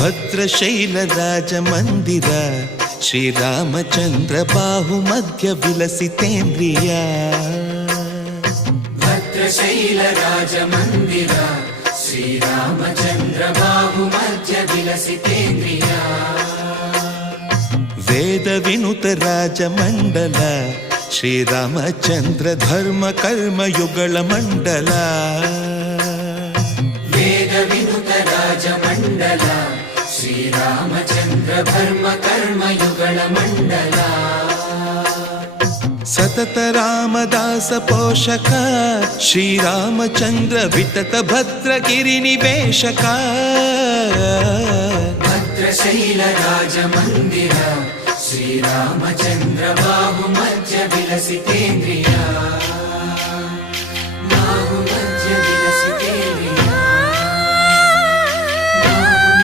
ಭದ್ರಶೈಲ ರಾಜ ಮಂದಿರ ಶ್ರೀರಾಮಚಂದ್ರ ಬಾಹು ಮಧ್ಯ ವಿಲಸಿತೇಂದ್ರಿಯ. ಭದ್ರಶೈಲ ರಾಜ ಮಂದಿರ ಶ್ರೀರಾಮಚಂದ್ರ ಬಾಹು ಮಧ್ಯ ವಿಲಸಿತೇಂದ್ರಿಯ. ವೇದ ವಿನುತ ರಾಜ ಮಂಡಲ ಶ್ರೀರಾಮಚಂದ್ರ ಧರ್ಮ ಕರ್ಮ ಯುಗಳ ಮಂಡಲ. ವೇದ ವಿನುತ ರಾಜ ಮಂಡಲ ಶ್ರೀರಾಮಚಂದ್ರ ಧರ್ಮ ಕರ್ಮ ಯುಗಳ ಮಂಡಲ. ಸತತ ರಾಮದಾಸ ಪೋಷಕ ಶ್ರೀರಾಮಚಂದ್ರ ವಿತತ ಭದ್ರಗಿರಿ ನಿವೇಶಕ. ಭದ್ರಶೈಲ ರಾಜ ಮಂದಿರ ಶ್ರೀರಾಮಚಂದ್ರ ಬಾಹು ಮಧ್ಯ ವಿಲಸಿತೇಂದ್ರಿಯ.